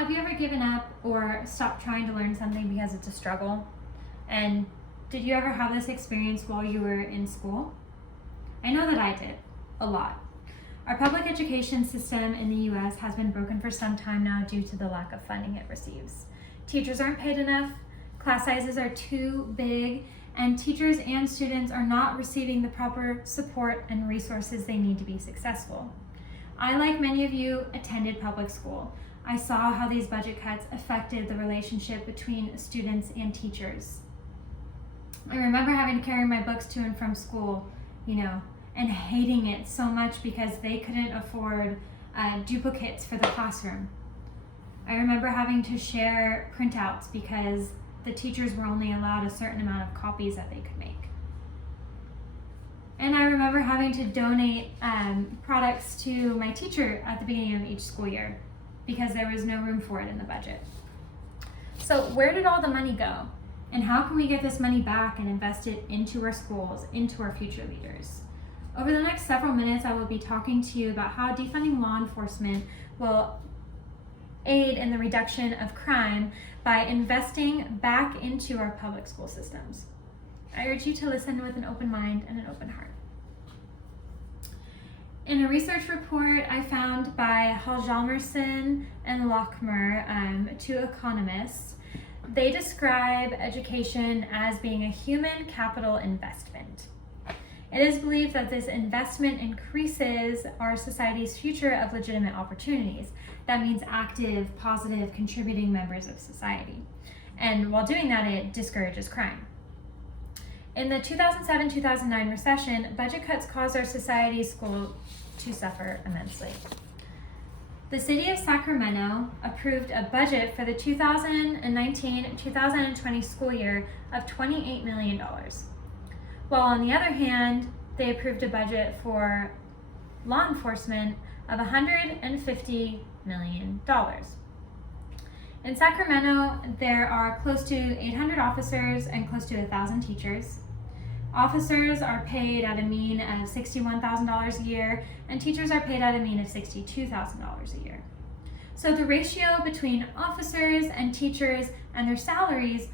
Have you ever given up or stopped trying to learn something because it's a struggle? And did you ever have this experience while you were in school? I know that I did, a lot. Our public education system in the US has been broken for some time now due to the lack of funding it receives. Teachers aren't paid enough, class sizes are too big, and teachers and students are not receiving the proper support and resources they need to be successful. I, like many of you, attended public school. I saw how these budget cuts affected the relationship between students and teachers. I remember having to carry my books to and from school, and hating it so much because they couldn't afford duplicates for the classroom. I remember having to share printouts because the teachers were only allowed a certain amount of copies that they could make. And I remember having to donate products to my teacher at the beginning of each school year because there was no room for it in the budget. So where did all the money go? And how can we get this money back and invest it into our schools, into our future leaders? Over the next several minutes, I will be talking to you about how defunding law enforcement will aid in the reduction of crime by investing back into our public school systems. I urge you to listen with an open mind and an open heart. In a research report I found by Hjalmarsson and Lockmer, two economists, they describe education as being a human capital investment. It is believed that this investment increases our society's future of legitimate opportunities. That means active, positive, contributing members of society. And while doing that, it discourages crime. In the 2007-2009 recession, budget cuts caused our society's school to suffer immensely. The city of Sacramento approved a budget for the 2019-2020 school year of $28 million. While on the other hand, they approved a budget for law enforcement of $150 million. In Sacramento, there are close to 800 officers and close to 1,000 teachers. Officers are paid at a mean of $61,000 a year, and teachers are paid at a mean of $62,000 a year. So the ratio between officers and teachers and their salaries,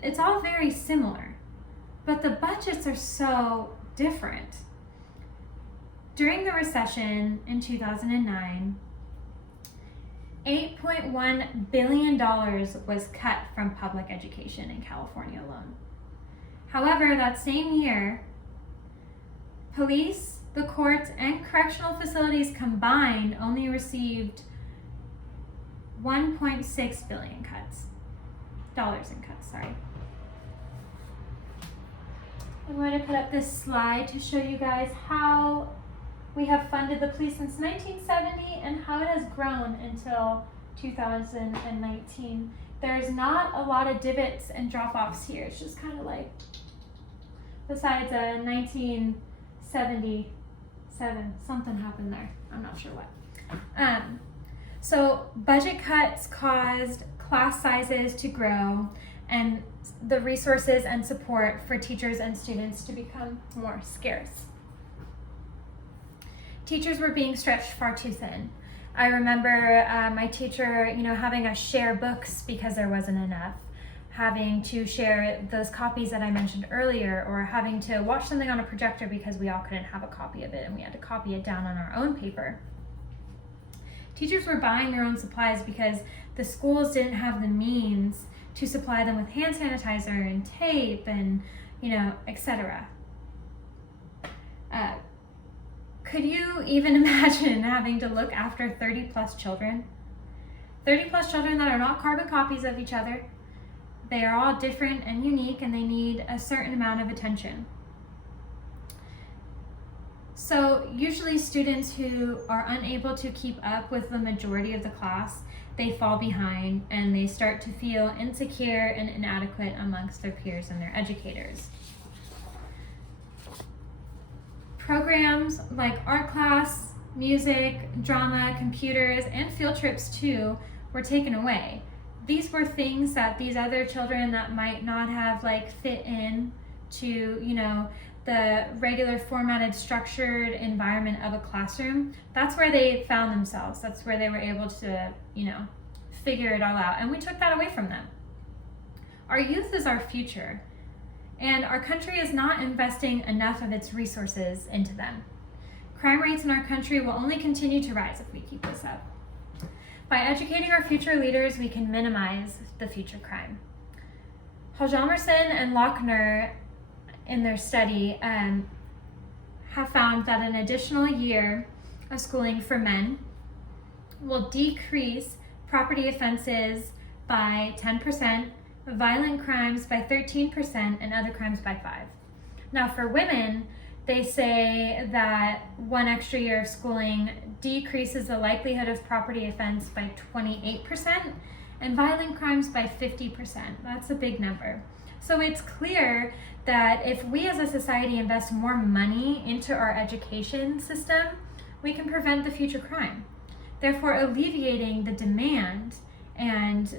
it's all very similar, but the budgets are so different. During the recession in 2009, $8.1 billion was cut from public education in California alone. However, that same year, police, the courts, and correctional facilities combined only received $1.6 billion dollars in cuts. I'm going to put up this slide to show you guys how we have funded the police since 1970 and how it has grown until 2019. There's not a lot of divots and drop-offs here. It's just kind of like, besides 1977, something happened there. I'm not sure what. So budget cuts caused class sizes to grow and the resources and support for teachers and students to become more scarce. Teachers were being stretched far too thin. I remember my teacher, having us share books because there wasn't enough, having to share those copies that I mentioned earlier, or having to watch something on a projector because we all couldn't have a copy of it and we had to copy it down on our own paper. Teachers were buying their own supplies because the schools didn't have the means to supply them with hand sanitizer and tape and, etc. Could you even imagine having to look after 30 plus children? 30 plus children that are not carbon copies of each other. They are all different and unique and they need a certain amount of attention. So usually students who are unable to keep up with the majority of the class, they fall behind and they start to feel insecure and inadequate amongst their peers and their educators. Programs like art class, music, drama, computers, and field trips too were taken away. These were things that these other children that might not have fit in to, the regular formatted, structured environment of a classroom. That's where they found themselves. That's where they were able to, figure it all out, and we took that away from them. Our youth is our future, and our country is not investing enough of its resources into them. Crime rates in our country will only continue to rise if we keep this up. By educating our future leaders, we can minimize the future crime. Hjalmarsson and Lochner, in their study, have found that an additional year of schooling for men will decrease property offenses by 10%, violent crimes by 13%, and other crimes by 5%. Now for women, they say that one extra year of schooling decreases the likelihood of property offense by 28% and violent crimes by 50%. That's a big number. So it's clear that if we as a society invest more money into our education system, we can prevent the future crime, therefore alleviating the demand and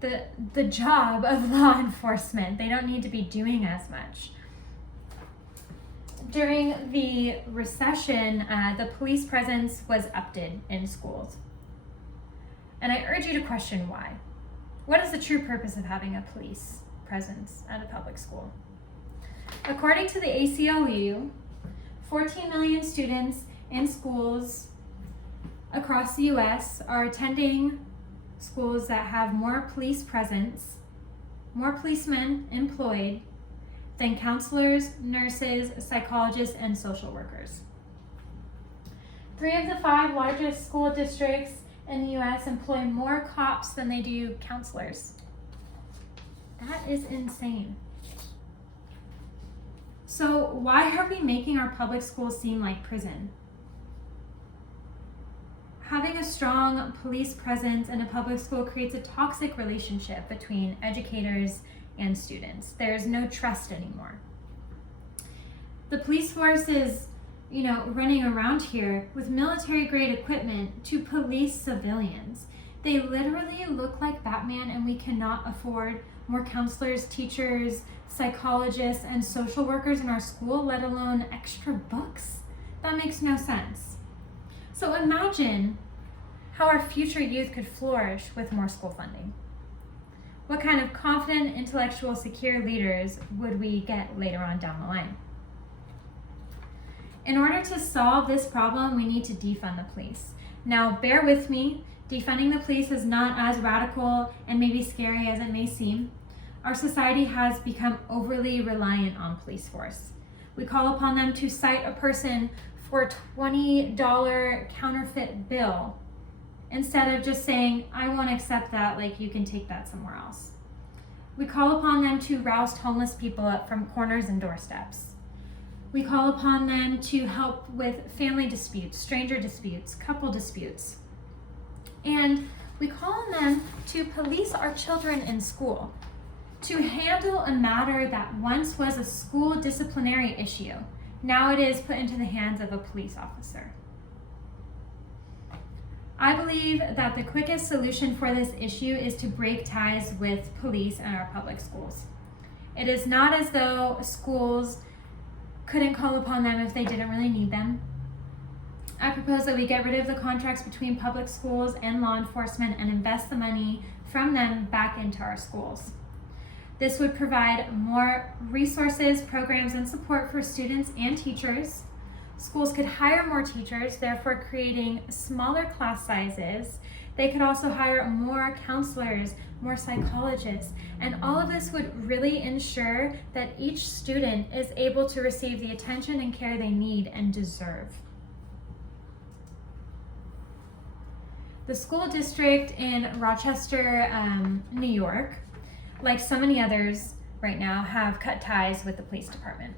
the job of law enforcement. They don't need to be doing as much. During the recession, the police presence was upped in schools. And I urge you to question why. What is the true purpose of having a police presence at a public school? According to the ACLU, 14 million students in schools across the US are attending schools that have more police presence, more policemen employed than counselors, nurses, psychologists, and social workers. 3 of the 5 largest school districts in the US employ more cops than they do counselors. That is insane. So why are we making our public schools seem like prison? Having a strong police presence in a public school creates a toxic relationship between educators and students. There's no trust anymore. The police force is, running around here with military-grade equipment to police civilians. They literally look like Batman, and we cannot afford more counselors, teachers, psychologists, and social workers in our school, let alone extra books. That makes no sense. So imagine how our future youth could flourish with more school funding. What kind of confident, intellectual, secure leaders would we get later on down the line? In order to solve this problem, we need to defund the police. Now, bear with me, defunding the police is not as radical and maybe scary as it may seem. Our society has become overly reliant on police force. We call upon them to cite a person for a $20 counterfeit bill instead of just saying, I won't accept that, like you can take that somewhere else. We call upon them to roust homeless people up from corners and doorsteps. We call upon them to help with family disputes, stranger disputes, couple disputes. And we call on them to police our children in school, to handle a matter that once was a school disciplinary issue. Now it is put into the hands of a police officer. I believe that the quickest solution for this issue is to break ties with police in our public schools. It is not as though schools couldn't call upon them if they didn't really need them. I propose that we get rid of the contracts between public schools and law enforcement and invest the money from them back into our schools. This would provide more resources, programs, and support for students and teachers. Schools could hire more teachers, therefore creating smaller class sizes. They could also hire more counselors, more psychologists, and all of this would really ensure that each student is able to receive the attention and care they need and deserve. The school district in Rochester, New York, like so many others right now, have cut ties with the police department.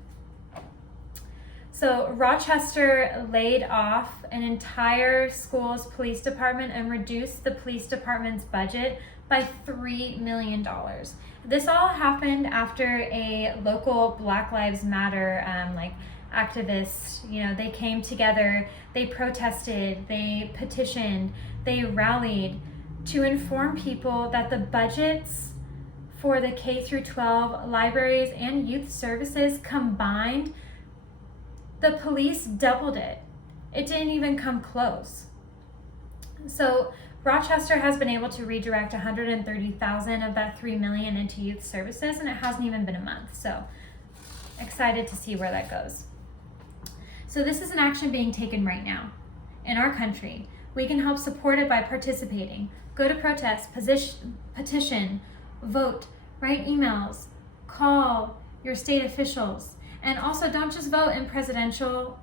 So Rochester laid off an entire school's police department and reduced the police department's budget by $3 million. This all happened after a local Black Lives Matter activists, they came together, they protested, they petitioned, they rallied to inform people that the budgets for the K-12 libraries and youth services combined, the police doubled it. It didn't even come close. So Rochester has been able to redirect 130,000 of that 3 million into youth services, and it hasn't even been a month. So excited to see where that goes. So this is an action being taken right now in our country. We can help support it by participating. Go to protest, petition, vote, write emails, call your state officials. And also don't just vote in presidential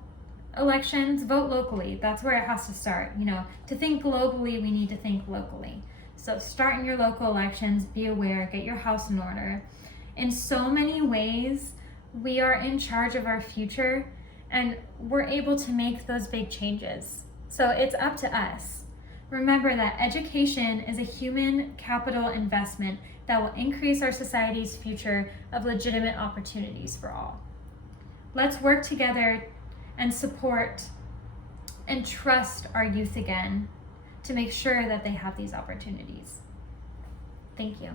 elections, vote locally. That's where it has to start. To think globally, we need to think locally. So start in your local elections, be aware, get your house in order. In so many ways, we are in charge of our future and we're able to make those big changes. So it's up to us. Remember that education is a human capital investment that will increase our society's future of legitimate opportunities for all. Let's work together and support and trust our youth again to make sure that they have these opportunities. Thank you.